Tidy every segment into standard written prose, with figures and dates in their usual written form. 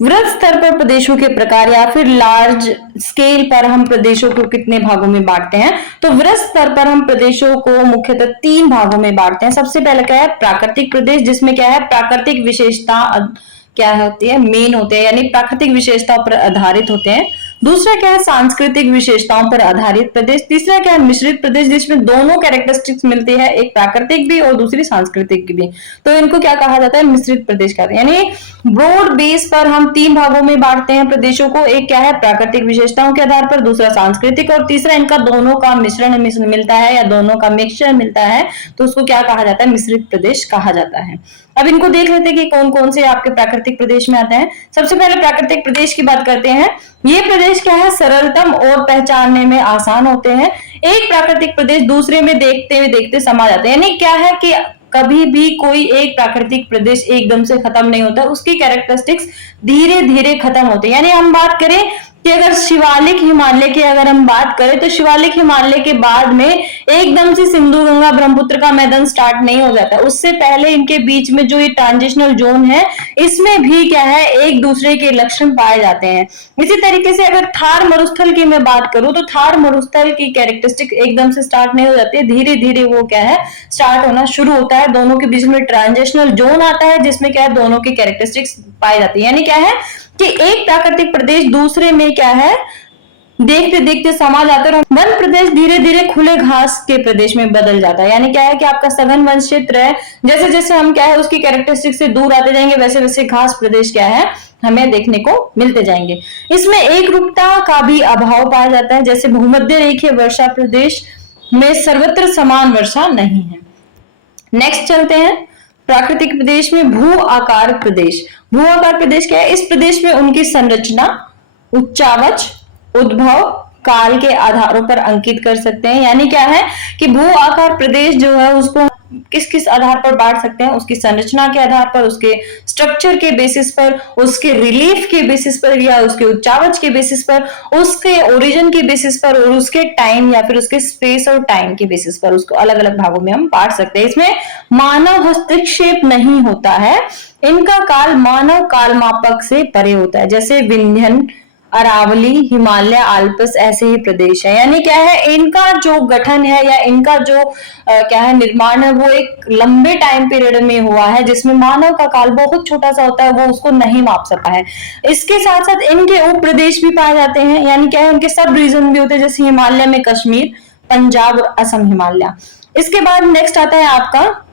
वृहद स्तर पर प्रदेशों के प्रकार या फिर लार्ज स्केल पर हम प्रदेशों को कितने भागों में बांटते हैं? तो वृहद स्तर पर हम प्रदेशों को मुख्यतः 3 भागों में बांटते हैं। सबसे पहले क्या है? प्राकृतिक प्रदेश, जिसमें क्या है? प्राकृतिक विशेषता क्या होती है? मेन होते हैं, यानी प्राकृतिक विशेषताओं पर आधारित होते हैं। दूसरा क्या है? सांस्कृतिक विशेषताओं पर आधारित प्रदेश। तीसरा क्या है? मिश्रित प्रदेश, जिसमें दोनों कैरेक्टरिस्टिक्स मिलती है, एक प्राकृतिक भी और दूसरी सांस्कृतिक भी। तो इनको क्या कहा जाता है? मिश्रित प्रदेश कहते हैं। यानी ब्रॉड बेस पर हम 3 भागों में बांटते हैं प्रदेशों को। एक क्या है? प्राकृतिक विशेषताओं के आधार पर, दूसरा सांस्कृतिक, और तीसरा इनका दोनों का मिश्रण मिलता है या दोनों का मिक्सचर मिलता है, तो उसको क्या कहा जाता है? मिश्रित प्रदेश कहा जाता है। अब इनको देख लेते हैं कि कौन कौन से आपके प्राकृतिक प्रदेश में आते हैं। सबसे पहले प्राकृतिक प्रदेश की बात करते हैं। ये प्रदेश क्या है? सरलतम और पहचानने में आसान होते हैं। एक प्राकृतिक प्रदेश दूसरे में देखते समा जाते हैं। यानी क्या है कि कभी भी कोई एक प्राकृतिक प्रदेश एकदम से खत्म नहीं होता, उसकी कैरेक्टरिस्टिक्स धीरे धीरे खत्म होते हैं। यानी हम बात करें कि अगर शिवालिक हिमालय की अगर हम बात करें, तो शिवालिक हिमालय के बाद में एकदम से सिंधु गंगा ब्रह्मपुत्र का मैदान स्टार्ट नहीं हो जाता। उससे पहले इनके बीच में जो ये ट्रांजिशनल जोन है, इसमें भी क्या है? एक दूसरे के लक्षण पाए जाते हैं। इसी तरीके से अगर थार मरुस्थल की मैं बात करूं, तो थार मरुस्थल की कैरेक्टरिस्टिक एकदम से स्टार्ट नहीं हो जाती है, धीरे धीरे वो क्या है? स्टार्ट होना शुरू होता है। दोनों के बीच में ट्रांजिशनल जोन आता है, जिसमें क्या है? दोनों की कैरेक्टरिस्टिक्स पाई जाती है। यानी क्या है कि एक प्राकृतिक प्रदेश दूसरे में क्या है? देखते देखते समा जाता है। वन प्रदेश धीरे धीरे खुले घास के प्रदेश में बदल जाता है। यानी क्या है कि आपका सघन वन क्षेत्र है, जैसे जैसे हम क्या है उसकी कैरेक्टरिस्टिक से दूर आते जाएंगे, वैसे वैसे घास प्रदेश क्या है? हमें देखने को मिलते जाएंगे। इसमें एक रूपता का भी अभाव पाया जाता है, जैसे भूमध्य रेखीय वर्षा प्रदेश में सर्वत्र समान वर्षा नहीं है। नेक्स्ट चलते हैं प्राकृतिक प्रदेश में भू आकार प्रदेश। भू आकार प्रदेश क्या है? इस प्रदेश में उनकी संरचना उच्चावच, उद्भव काल के आधारों पर अंकित कर सकते हैं। यानी क्या है कि भू आकार प्रदेश जो है उसको किस किस आधार पर बांट सकते हैं? उसकी संरचना के आधार पर, उसके स्ट्रक्चर के बेसिस पर, उसके रिलीफ के बेसिस पर, या उसके उच्चावच के बेसिस पर, उसके ओरिजिन के बेसिस पर, और उसके टाइम या फिर उसके स्पेस और टाइम के बेसिस पर उसको अलग अलग भागों में हम बांट सकते हैं। इसमें मानव हस्तक्षेप नहीं होता है। इनका काल मानव काल मापक से परे होता है, जैसे विंध्यन, अरावली, हिमालय, आल्प्स ऐसे ही प्रदेश है। यानी क्या है? इनका जो गठन है या इनका जो क्या है निर्माण है, वो एक लंबे टाइम पीरियड में हुआ है, जिसमें मानव का काल बहुत छोटा सा होता है, वो उसको नहीं माप सकता है। इसके साथ साथ इनके उप प्रदेश भी पाए जाते हैं। यानी क्या है? उनके सब रीजन भी होते हैं, जैसे हिमालय में कश्मीर, पंजाब और असम हिमालय। इसके बाद नेक्स्ट आता है आपका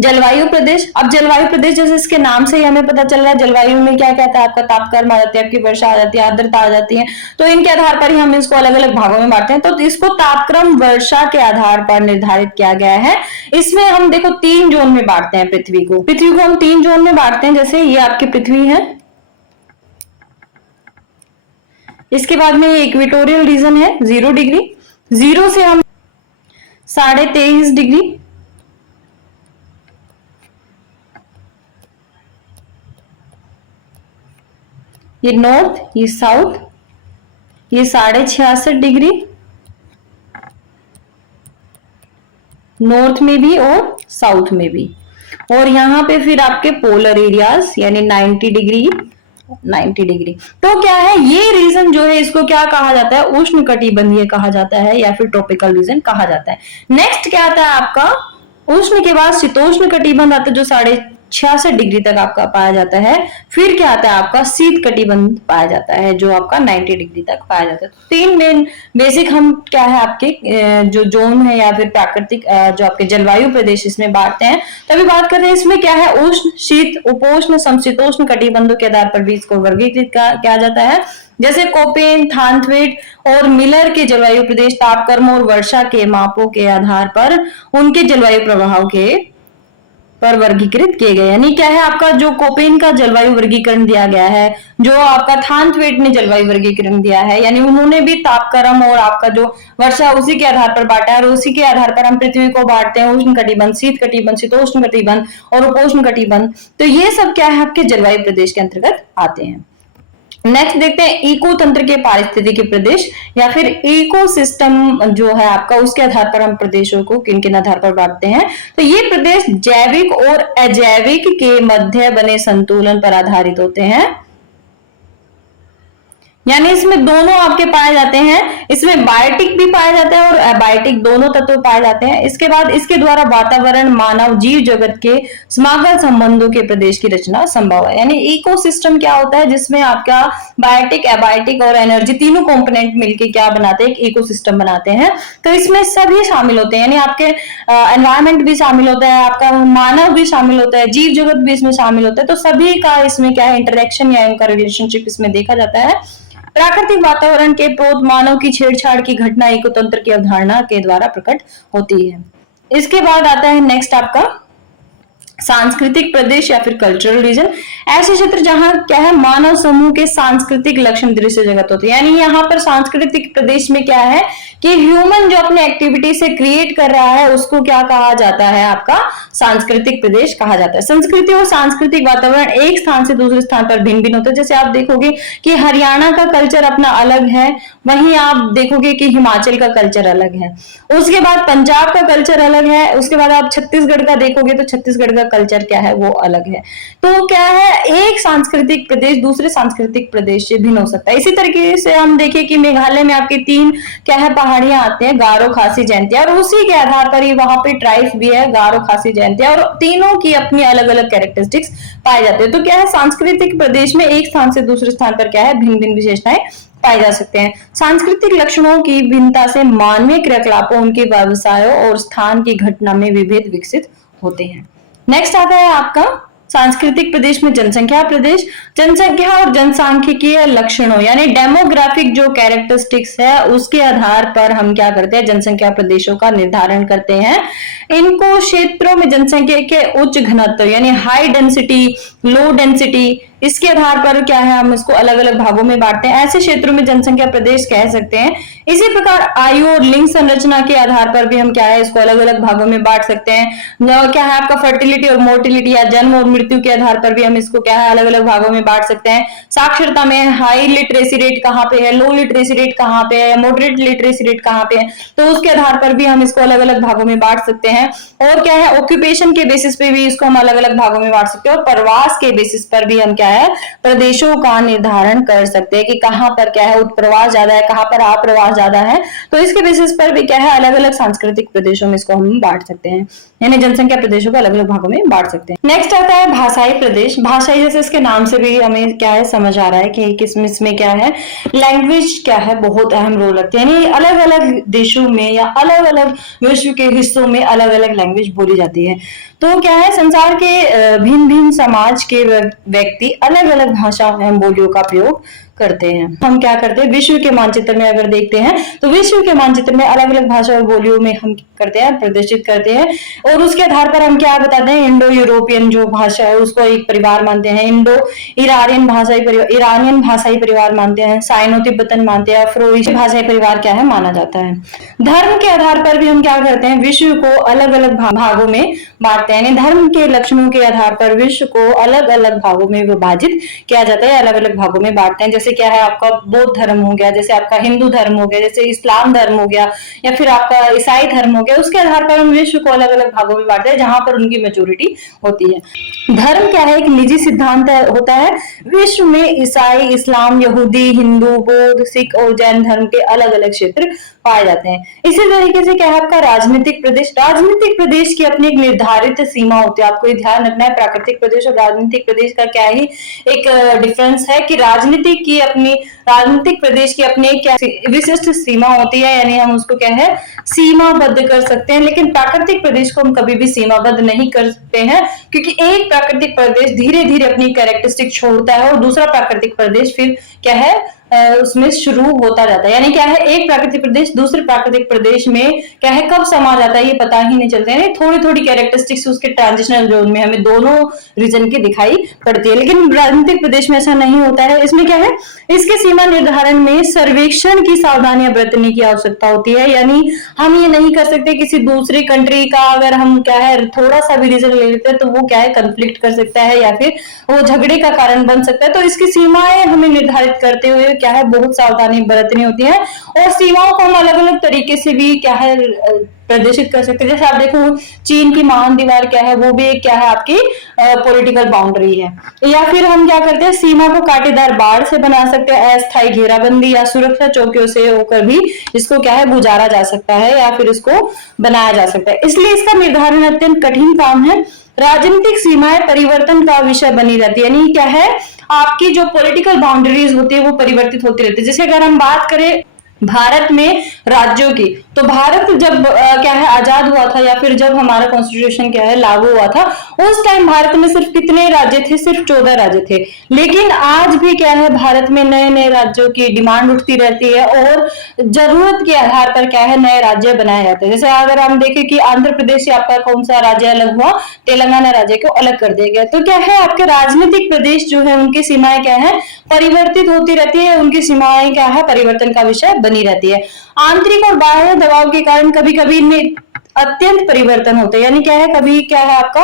जलवायु प्रदेश। अब जलवायु प्रदेश जैसे इसके नाम से ही हमें पता चल रहा है, जलवायु में क्या क्या आता है? आपका तापक्रम आ जाती है, आपकी वर्षा आ जाती है, आर्द्रता आ जाती है। तो इनके आधार पर ही हम इसको अलग अलग भागों में बांटते हैं। तो इसको तापक्रम वर्षा के आधार पर निर्धारित किया गया है। इसमें हम देखो 3 जोन में बांटते हैं पृथ्वी को। पृथ्वी को हम 3 जोन में बांटते हैं। जैसे ये आपकी पृथ्वी है, इसके बाद में इक्वेटोरियल रीजन है 0 डिग्री, 0 से हम 23.5 डिग्री, ये नॉर्थ, ये साउथ, ये 66.5 डिग्री नॉर्थ में भी और साउथ में भी, और यहाँ पे फिर आपके पोलर एरियाज यानी 90 डिग्री 90 डिग्री। तो क्या है? ये रीजन जो है इसको क्या कहा जाता है? उष्ण कटिबंधीय कहा जाता है या फिर ट्रॉपिकल रीजन कहा जाता है। नेक्स्ट क्या आता है आपका? उष्ण के बाद शीतोष्ण कटिबंध आता है, जो 66 डिग्री तक आपका पाया जाता है। फिर क्या आता है आपका? शीत कटिबंध पाया जाता है, जो आपका 90 डिग्री तक पाया जाता है। तो 3 मेन बेसिक हम क्या है आपके जो जोन है या फिर प्राकृतिक जो आपके जलवायु प्रदेश इसमें बांटते हैं। तभी बात करते हैं इसमें क्या है? उष्ण, शीत, उपोष्ण, समशीतोष्ण कटिबंधों के आधार पर भी इसको वर्गीकृत किया जाता है। जैसे कोपेन, थानथवेट और मिलर के जलवायु प्रदेश तापक्रम और वर्षा के मापों के आधार पर उनके जलवायु प्रभाव के पर वर्गीकृत किए गए। यानी क्या है? आपका जो कोपेन का जलवायु वर्गीकरण दिया गया है, जो आपका थानथवेट ने जलवायु वर्गीकरण दिया है, यानी उन्होंने भी तापक्रम और आपका जो वर्षा उसी के आधार पर बांटा है, और उसी के आधार पर हम पृथ्वी को बांटते हैं उष्ण कटिबंध, शीत कटिबंध, शीतोष्ण कटिबंध और उपोष्ण कटिबंध। तो ये सब क्या है? आपके जलवायु प्रदेश के अंतर्गत आते हैं। नेक्स्ट देखते हैं इको तंत्र के पारिस्थितिकी प्रदेश या फिर इकोसिस्टम जो है आपका, उसके आधार पर हम प्रदेशों को किन किन आधार पर बांटते हैं। तो ये प्रदेश जैविक और अजैविक के मध्य बने संतुलन पर आधारित होते हैं, यानी इसमें दोनों आपके पाए जाते हैं, इसमें बायोटिक भी पाए जाते हैं और अबायोटिक दोनों तत्व पाए जाते हैं। इसके बाद इसके द्वारा वातावरण, मानव, जीव जगत के समागम संबंधों के प्रदेश की रचना संभव है। यानी इकोसिस्टम क्या होता है, जिसमें आपका बायोटिक, अबायोटिक और एनर्जी तीनों कंपोनेंट मिलके क्या बनाते हैं, एक इकोसिस्टम बनाते हैं। तो इसमें सभी शामिल होते हैं, यानी आपके एनवायरमेंट भी शामिल होता है, आपका मानव भी शामिल होता है, जीव जगत भी इसमें शामिल होता है। तो सभी का इसमें क्या है, इंटरेक्शन या उनका रिलेशनशिप इसमें देखा जाता है। प्राकृतिक वातावरण के प्रोत मानव की छेड़छाड़ की घटना इकोतंत्र की अवधारणा के द्वारा प्रकट होती है। इसके बाद आता है नेक्स्ट आपका सांस्कृतिक प्रदेश या फिर कल्चरल रीजन। ऐसे क्षेत्र जहां क्या है, मानव समूह के सांस्कृतिक लक्षण दृश्य जगत होते हैं। यानी यहाँ पर सांस्कृतिक प्रदेश में क्या है कि ह्यूमन जो अपने एक्टिविटी से क्रिएट कर रहा है उसको क्या कहा जाता है, आपका सांस्कृतिक प्रदेश कहा जाता है। संस्कृति और सांस्कृतिक वातावरण एक स्थान से दूसरे स्थान पर भिन्न भिन्न होता है। जैसे आप देखोगे कि हरियाणा का कल्चर अपना अलग है, वहीं आप देखोगे कि हिमाचल का कल्चर अलग है। उसके बाद पंजाब का कल्चर अलग है। उसके बाद आप छत्तीसगढ़ का देखोगे तो छत्तीसगढ़ का कल्चर क्या है, वो अलग है। तो क्या है, एक सांस्कृतिक प्रदेश दूसरे सांस्कृतिक प्रदेश से भिन्न हो सकता है। इसी तरीके से हम देखिए कि मेघालय में आपके तीन क्या है, पहाड़ियां आते हैं, गारो, खासी, जयंतिया, और उसी के आधार पर ही वहां पे ट्राइब्स भी है, गारो, खासी, जयंतिया, और तीनों की अपनी अलग अलग कैरेक्टरिस्टिक्स पाए जाते हैं। तो क्या है, सांस्कृतिक प्रदेश में एक स्थान से दूसरे स्थान पर क्या है, भिन्न भिन्न विशेषताएं पाए जा सकते हैं। सांस्कृतिक लक्षणों की भिन्नता से मानवीय क्रियाकलापों, उनके व्यवसायों और स्थान की घटना में विभेद विकसित होते हैं। नेक्स्ट आता है आपका सांस्कृतिक प्रदेश में जनसंख्या प्रदेश। जनसंख्या और जनसांख्यिकीय लक्षणों यानी डेमोग्राफिक जो कैरेक्टरिस्टिक्स है उसके आधार पर हम क्या करते हैं, जनसंख्या प्रदेशों का निर्धारण करते हैं। इनको क्षेत्रों में जनसंख्या के उच्च घनत्व यानी हाई डेंसिटी, लो डेंसिटी, इसके आधार पर क्या है, हम इसको अलग अलग भागों में बांटते हैं। ऐसे क्षेत्रों में जनसंख्या प्रदेश कह सकते हैं। इसी प्रकार आयु और लिंग संरचना के आधार पर भी हम क्या है, इसको अलग अलग भागों में बांट सकते हैं। क्या है आपका फर्टिलिटी और मोर्टिलिटी या जन्म और मृत्यु के आधार पर भी हम इसको क्या है, अलग अलग भागों में बांट सकते हैं। साक्षरता में हाई लिटरेसी रेट कहाँ पे है, लो लिटरेसी रेट कहाँ पे है, मॉडरेट लिटरेसी रेट कहाँ पे है, तो उसके आधार पर भी हम इसको अलग अलग भागों में बांट सकते हैं। और क्या है, ऑक्यूपेशन के बेसिस पे भी इसको हम अलग अलग भागों में बांट सकते हैं। और प्रवास के बेसिस पर भी हम क्या है, प्रदेशों का निर्धारण कर सकते हैं कि कहां पर क्या है, उत्प्रवास ज्यादा है, कहां पर आप्रवास ज्यादा है। तो इसके बेसिस पर भी क्या है, अलग अलग सांस्कृतिक प्रदेशों में इसको हम बांट सकते हैं, यानी जनसंख्या प्रदेशों को अलग अलग भागों में बांट सकते हैं। नेक्स्ट आता है भाषाई प्रदेश। भाषाई जैसे इसके नाम से भी हमें क्या है समझ आ रहा है कि किसमिस में क्या है, लैंग्वेज क्या है बहुत अहम रोल रखती है। यानी अलग अलग देशों में या अलग अलग विश्व के हिस्सों में अलग अलग लैंग्वेज बोली जाती है। तो क्या है, संसार के भिन्न भिन्न समाज के व्यक्ति अलग अलग भाषा एवं बोलियों का प्रयोग करते हैं। हम क्या करते हैं, विश्व के मानचित्र में अगर देखते हैं तो विश्व के मानचित्र में अलग अलग भाषा और बोलियों में हम करते हैं, प्रदर्शित करते हैं। और उसके आधार पर हम क्या बताते हैं, इंडो यूरोपियन जो भाषा है उसको एक परिवार मानते हैं, इंडो ईरानियन भाषाई परिवार मानते हैं, साइनो तिब्बतन मानते हैं, अफ्रो-एशियाई भाषाई परिवार क्या है माना जाता है। धर्म के आधार पर भी हम क्या करते हैं, विश्व को अलग अलग भागों में बांटते हैं। धर्म के लक्षणों के आधार पर विश्व को अलग अलग भागों में विभाजित किया जाता है, अलग अलग भागों में बांटते हैं। जैसे क्या है, आपका बौद्ध धर्म हो गया, जैसे आपका हिंदू धर्म हो गया, जैसे इस्लाम धर्म हो गया, या फिर आपका ईसाई धर्म हो गया। उसके आधार पर हम विश्व को अलग अलग भागों में बांटते हैं जहां पर उनकी मेजोरिटी होती है। धर्म क्या है, एक निजी सिद्धांत होता है। विश्व में ईसाई, इस्लाम, यहूदी, हिंदू, बौद्ध, सिख और जैन धर्म के अलग अलग क्षेत्र पाए जाते हैं। इसी तरीके से क्या है आपका राजनीतिक प्रदेश। राजनीतिक प्रदेश की अपनी एक निर्धारित सीमा होती है, आपको ये ध्यान रखना है। प्राकृतिक प्रदेश और राजनीतिक प्रदेश का क्या ही एक डिफरेंस है कि राजनीतिक प्रदेश की अपनी क्या विशिष्ट सीमा होती है, यानी हम उसको क्या है सीमाबद्ध कर सकते हैं। लेकिन प्राकृतिक प्रदेश को हम कभी भी सीमाबद्ध नहीं कर सकते हैं, क्योंकि एक प्राकृतिक प्रदेश धीरे धीरे अपनी कैरेक्टरिस्टिक छोड़ता है और दूसरा प्राकृतिक प्रदेश फिर क्या है उसमें शुरू होता जाता है। यानी क्या है, एक प्राकृतिक प्रदेश दूसरे प्राकृतिक प्रदेश में क्या है कब समा जाता है ये पता ही नहीं चलता है। थोड़ी थोड़ी कैरेक्टरिस्टिक्स उसके ट्रांजिशनल जोन में हमें दोनों रीजन की दिखाई पड़ती है, लेकिन राजनीतिक प्रदेश में ऐसा नहीं होता है। इसमें क्या है, इसके सीमा निर्धारण में सर्वेक्षण की सावधानियां बरतने की आवश्यकता होती है। यानी हम ये नहीं कर सकते किसी दूसरी कंट्री का अगर हम क्या है थोड़ा सा भी रीजन ले लेते हैं तो वो क्या है कंफ्लिक्ट कर सकता है या फिर वो झगड़े का कारण बन सकता है। तो इसकी सीमाएं हमें निर्धारित करते हुए क्या है बहुत सावधानी बरतनी होती है, और सीमाओं को हम अलग अलग तरीके से भी क्या है प्रदर्शित कर सकते हैं। जैसे आप देखो चीन की महान दीवार क्या है, वो भी एक क्या है आपकी पॉलिटिकल बाउंड्री है। या फिर हम क्या करते हैं, सीमा को कांटेदार बाढ़ से बना सकते हैं, अस्थायी घेराबंदी या सुरक्षा चौकियों से होकर भी इसको क्या है गुजारा जा सकता है या फिर इसको बनाया जा सकता है। इसलिए इसका निर्धारण अत्यंत कठिन काम है। राजनीतिक सीमाएं परिवर्तन का विषय बनी रहती है। यानी क्या है, आपकी जो पॉलिटिकल बाउंड्रीज होती है वो परिवर्तित होती रहती है। जैसे अगर हम बात करें भारत में राज्यों की, तो भारत जब क्या है आजाद हुआ था या फिर जब हमारा कॉन्स्टिट्यूशन क्या है लागू हुआ था, उस टाइम भारत में सिर्फ कितने राज्य थे, सिर्फ 14 राज्य थे। लेकिन आज भी क्या है भारत में नए नए राज्यों की डिमांड उठती रहती है और जरूरत के आधार पर क्या है नए राज्य बनाए जाते हैं। जैसे अगर हम देखें कि आंध्र प्रदेश से आपका कौन सा राज्य अलग हुआ, तेलंगाना राज्य को अलग कर दिया गया। तो क्या है आपके राजनीतिक प्रदेश जो है उनकी सीमाएं क्या है परिवर्तित होती रहती है, उनकी सीमाएं क्या है परिवर्तन का विषय बनी रहती है। आंतरिक और बाह्य दबाव के कारण कभी कभी अत्यंत परिवर्तन होते हैं। यानी क्या है, कभी क्या है आपका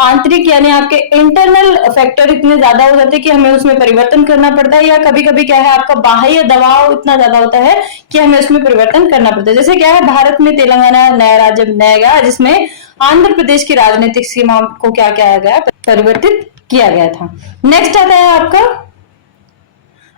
आंतरिक यानी आपके इंटरनल फैक्टर इतने ज्यादा हो जाते हैं कि हमें उसमें परिवर्तन करना पड़ता है, या कभी कभी क्या है आपका बाह्य दबाव इतना ज्यादा होता है कि हमें उसमें परिवर्तन करना पड़ता है। जैसे क्या है भारत में तेलंगाना नया राज्य बनाया गया जिसमें आंध्र प्रदेश की राजनीतिक सीमा को क्या किया गया, परिवर्तित किया गया था। नेक्स्ट आता है आपका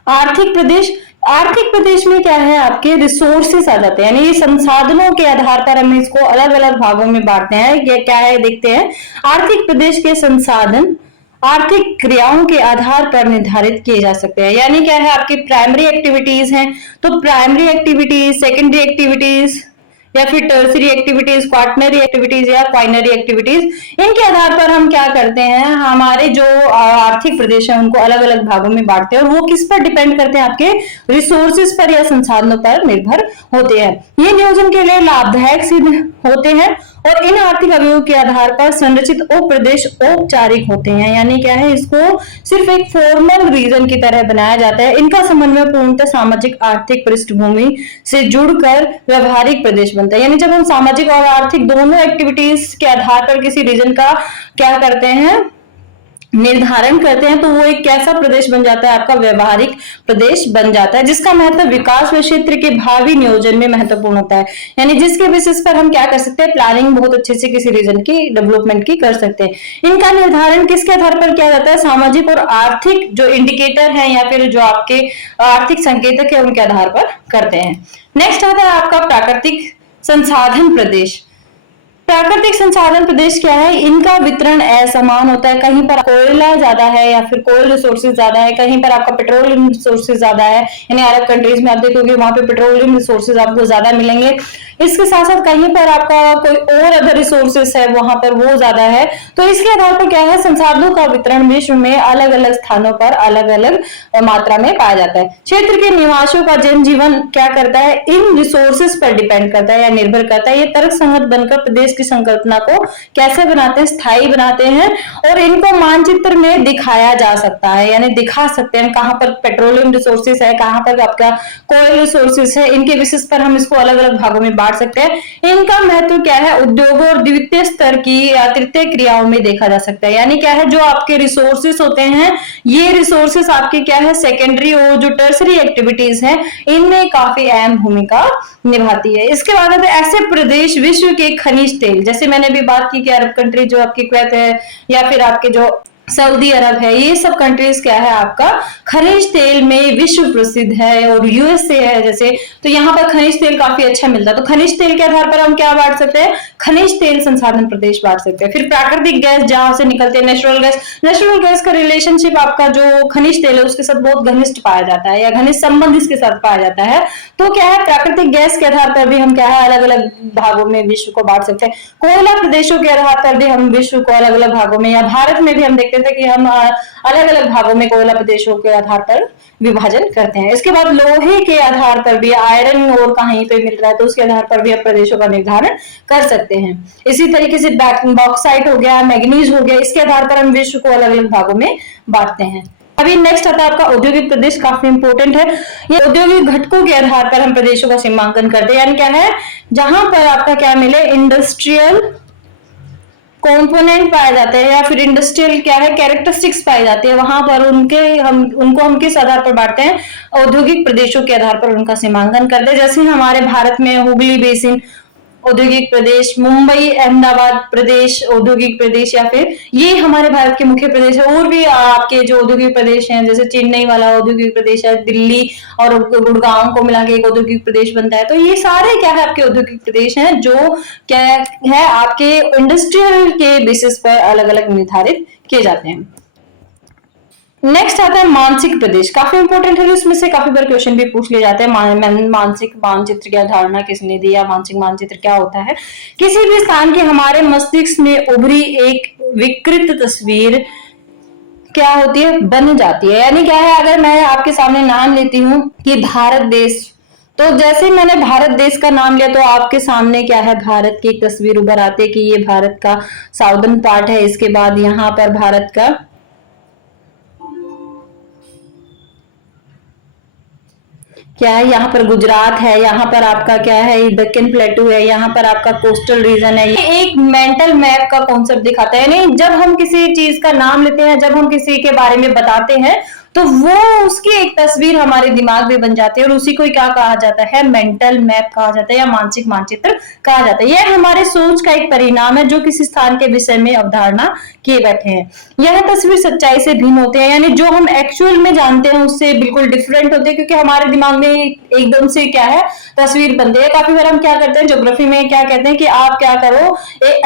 आर्थिक प्रदेश। आर्थिक प्रदेश में क्या है आपके रिसोर्सेस आ जाते हैं, यानी संसाधनों के आधार पर हम इसको अलग अलग भागों में बांटते हैं। ये क्या है देखते हैं। आर्थिक प्रदेश के संसाधन आर्थिक क्रियाओं के आधार पर निर्धारित किए जा सकते हैं। यानी क्या है आपकी प्राइमरी एक्टिविटीज हैं, तो प्राइमरी एक्टिविटीज, सेकेंडरी एक्टिविटीज या फिर टर्सरी एक्टिविटीज, क्वाटनरी एक्टिविटीज या क्वाइनरी एक्टिविटीज, इनके आधार पर हम क्या करते हैं हमारे जो आर्थिक प्रदेश है उनको अलग अलग भागों में बांटते हैं, और वो किस पर डिपेंड करते हैं आपके रिसोर्सेज पर या संसाधनों पर निर्भर होते हैं। ये नियोजन के लिए लाभदायक सिद्ध होते हैं और इन आर्थिक अवयवों के आधार पर संरचित उप प्रदेश औपचारिक होते हैं। यानी क्या है इसको सिर्फ एक फॉर्मल रीजन की तरह बनाया जाता है। इनका समन्वय पूर्णतः सामाजिक आर्थिक पृष्ठभूमि से जुड़कर व्यवहारिक प्रदेश बनता है। यानी जब हम सामाजिक और आर्थिक दोनों एक्टिविटीज के आधार पर किसी रीजन का क्या करते हैं निर्धारण करते हैं, तो वो एक कैसा प्रदेश बन जाता है आपका व्यवहारिक प्रदेश बन जाता है, जिसका महत्व विकास व क्षेत्र के भावी नियोजन में महत्वपूर्ण होता है। यानी जिसके बेसिस पर हम क्या कर सकते हैं प्लानिंग बहुत अच्छे से किसी रीजन की डेवलपमेंट की कर सकते हैं। इनका निर्धारण किसके आधार पर किया जाता है, सामाजिक और आर्थिक जो इंडिकेटर है या फिर जो आपके आर्थिक संकेतक है उनके आधार पर करते हैं। नेक्स्ट आता है आपका प्राकृतिक संसाधन प्रदेश। प्राकृतिक संसाधन प्रदेश क्या है, इनका वितरण असमान होता है। कहीं पर कोयला ज्यादा है या फिर कोयल रिसोर्सेज ज्यादा है, कहीं पर आपका पेट्रोलियम रिसोर्सेज ज्यादा है। यानी अरब कंट्रीज में आप देखोगे वहां पे पेट्रोलियम रिसोर्सेज आपको ज्यादा मिलेंगे। इसके साथ साथ कहीं पर आपका कोई और अदर रिसोर्सेज है वहां पर वो ज्यादा है। तो इसके आधार पर क्या है संसाधनों का वितरण विश्व में अलग अलग स्थानों पर अलग अलग मात्रा में पाया जाता है। क्षेत्र के निवासियों का जनजीवन क्या करता है इन रिसोर्सेज पर डिपेंड करता है या निर्भर करता है। ये तर्कसंगत बनकर प्रदेश की संकल्पना को कैसे बनाते हैं, स्थायी बनाते हैं, और इनको मानचित्र में दिखाया जा सकता है। यानी दिखा सकते हैं कहां पर पेट्रोलियम रिसोर्सेज है, कहां पर आपका कोयल रिसोर्सेज है, इनके बेसिस पर हम इसको अलग अलग भागों में बांट सकते हैं। इनका महत्व क्या है उद्योगों और द्वितीय स्तर की या तृतीय क्रियाओं में देखा जा सकता है। यानी क्या है जो आपके रिसोर्सेज होते हैं ये रिसोर्सेज आपके क्या है सेकेंडरी और जो टर्सरी एक्टिविटीज है इनमें काफी अहम भूमिका निभाती है। इसके बाद ऐसे प्रदेश विश्व के खनिज तेल, जैसे मैंने भी बात की कि अरब कंट्री जो आपकी कुवैत है या फिर आपके जो सऊदी अरब है, ये सब कंट्रीज क्या है आपका खनिज तेल में विश्व प्रसिद्ध है, और यूएसए है जैसे, तो यहाँ पर खनिज तेल काफी अच्छा मिलता है। तो खनिज तेल के आधार पर हम क्या बांट सकते हैं खनिज तेल संसाधन प्रदेश बांट सकते हैं। फिर प्राकृतिक गैस जहां से निकलते हैं नेचुरल गैस, नेचुरल गैस का रिलेशनशिप आपका जो खनिज तेल है उसके साथ बहुत घनिष्ठ पाया जाता है या घनिष्ठ संबंध इसके साथ पाया जाता है। तो क्या है प्राकृतिक गैस के आधार पर भी हम क्या है अलग अलग भागों में विश्व को बांट सकते हैं। कोयला प्रदेशों के आधार पर भी हम विश्व को अलग अलग भागों में, या भारत में भी हम देखते हैं सकते थे कि हम अलग अलग भागों में कोयला प्रदेशों के आधार पर विभाजन करते हैं। इसके बाद लोहे के आधार पर भी, आयरन और कहीं पे मिल रहा है तो उसके आधार पर भी हम प्रदेशों का निर्धारण कर सकते हैं। इसी तरीके से बॉक्साइट हो गया, मैग्नीज हो गया, इसके आधार पर हम विश्व को अलग अलग भागों में बांटते हैं। अभी नेक्स्ट आता है आपका औद्योगिक प्रदेश, काफी इंपॉर्टेंट है। ये औद्योगिक घटकों के आधार पर हम प्रदेशों का सीमांकन करते हैं, यानी क्या है, जहां पर आपका क्या मिले, इंडस्ट्रियल कंपोनेंट पाए जाते हैं या फिर इंडस्ट्रियल क्या है, कैरेक्टरिस्टिक्स पाई जाती है, वहां पर उनको हम किस आधार पर बांटते हैं, औद्योगिक प्रदेशों के आधार पर उनका सीमांकन करते हैं। जैसे हमारे भारत में हुगली बेसिन औद्योगिक प्रदेश, मुंबई अहमदाबाद प्रदेश औद्योगिक प्रदेश, या फिर ये हमारे भारत के मुख्य प्रदेश है। और भी आपके जो औद्योगिक प्रदेश हैं, जैसे चेन्नई वाला औद्योगिक प्रदेश है, दिल्ली और गुड़गांव को मिला के एक औद्योगिक प्रदेश बनता है। तो ये सारे क्या है, आपके औद्योगिक प्रदेश हैं जो क्या है, आपके इंडस्ट्रियल के बेसिस पर अलग अलग निर्धारित किए जाते हैं। नेक्स्ट आता है मानसिक प्रदेश, काफी इंपॉर्टेंट है, इसमें से काफी बार क्वेश्चन भी पूछ लिए जाते हैं। मानसिक मानचित्र की अवधारणा किसने दी, या मानसिक मानचित्र क्या होता है, किसी भी स्थान की हमारे मस्तिष्क में उभरी एक विकृत तस्वीर क्या होती है, बन जाती है। यानी क्या है, अगर मैं आपके सामने नाम लेती हूँ कि भारत देश, तो जैसे ही मैंने भारत देश का नाम लिया तो आपके सामने क्या है, भारत की एक तस्वीर उभर आती है कि ये भारत का साउदर्न पार्ट है। इसके बाद यहाँ पर भारत का क्या है, यहाँ पर गुजरात है, यहाँ पर आपका क्या है, दक्कन प्लेटू है, यहाँ पर आपका कोस्टल रीजन है। ये एक मेंटल मैप का कॉन्सेप्ट दिखाता है। यानी जब हम किसी चीज का नाम लेते हैं, जब हम किसी के बारे में बताते हैं, तो वो उसकी एक तस्वीर हमारे दिमाग में बन जाती है, और उसी को क्या कहा जाता है, मेंटल मैप कहा जाता है या मानसिक मानचित्र कहा जाता है। यह हमारे सोच का एक परिणाम है जो किसी स्थान के विषय में अवधारणा किए बैठे हैं। यह तस्वीर सच्चाई से भिन्न होती है, यानी जो हम एक्चुअल में जानते हैं उससे बिल्कुल डिफरेंट होते हैं, क्योंकि हमारे दिमाग में एकदम से क्या है, तस्वीर बनती है। काफी बार हम क्या करते हैं, ज्योग्राफी में क्या कहते हैं कि आप क्या करो,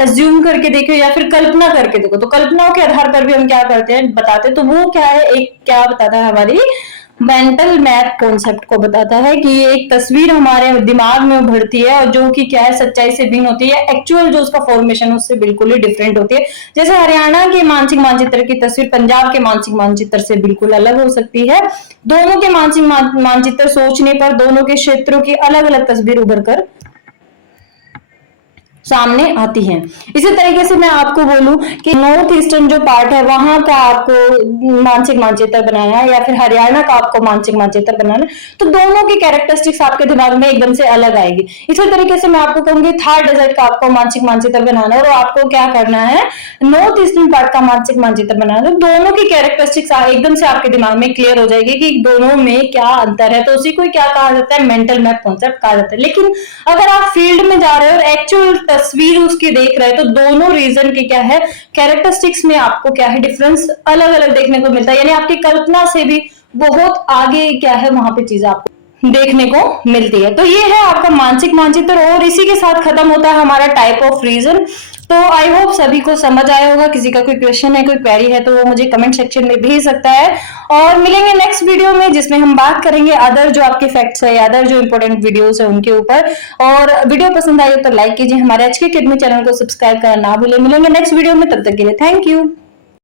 एज्यूम करके देखो या फिर कल्पना करके देखो। तो कल्पनाओं के आधार पर भी हम क्या करते हैं, बताते हैं। तो वो क्या है, एक क्या बताता है, हमारी मेंटल मैप कॉन्सेप्ट को बताता है कि ये एक तस्वीर हमारे दिमाग में उभरती है, और जो कि क्या है, सच्चाई से भिन्न होती है। एक्चुअल जो उसका फॉर्मेशन उससे बिल्कुल ही डिफरेंट होती है। जैसे हरियाणा के मानसिक मानचित्र की तस्वीर पंजाब के मानसिक मानचित्र से बिल्कुल अलग हो सकती है। दोनों के मानसिक मानचित्र सोचने पर दोनों के क्षेत्रों की अलग अलग तस्वीर उभर कर सामने आती हैं। इसी तरीके से मैं आपको बोलूं कि नॉर्थ ईस्टर्न जो पार्ट है वहां का आपको मानसिक मानचित्र बनाना है, या फिर हरियाणा का आपको मानसिक मानचित्र बनाना है, तो दोनों की कैरेक्टरिस्टिक्स आपके दिमाग में एकदम से अलग आएगी। इसी तरीके से मैं आपको कहूंगी थार डेजर्ट का आपको मानसिक मानचित्र बनाना है, और आपको क्या करना है, नॉर्थ ईस्टर्न पार्ट का मानसिक मानचित्र बनाना है। दोनों की कैरेक्टरिस्टिक्स एकदम से आपके दिमाग में क्लियर हो जाएगी कि दोनों में क्या अंतर है। तो उसी को क्या कहा जाता है, मेंटल मैप कॉन्सेप्ट कहा जाता है। लेकिन अगर आप फील्ड में जा रहे हो और एक्चुअल तस्वीर उसकी देख रहे हैं, तो दोनों रीजन के क्या है, कैरेक्टरिस्टिक्स में आपको क्या है, डिफरेंस अलग अलग देखने को मिलता है। यानी आपकी कल्पना से भी बहुत आगे क्या है, वहां पे चीजें आपको देखने को मिलती है। तो ये है आपका मानसिक मानचित्र, और इसी के साथ खत्म होता है हमारा टाइप ऑफ रीजन। तो आई होप सभी को समझ आया होगा। किसी का कोई क्वेश्चन है, कोई क्वेरी है, तो वो मुझे कमेंट सेक्शन में भेज सकता है। और मिलेंगे नेक्स्ट वीडियो में, जिसमें हम बात करेंगे अदर जो आपके फैक्ट्स है, अदर जो इंपॉर्टेंट वीडियोस है उनके ऊपर। और वीडियो पसंद आई हो तो लाइक कीजिए, हमारे HK Academy चैनल को सब्सक्राइब करना ना भूलें। मिलेंगे नेक्स्ट वीडियो में, तब तक के लिए थैंक यू।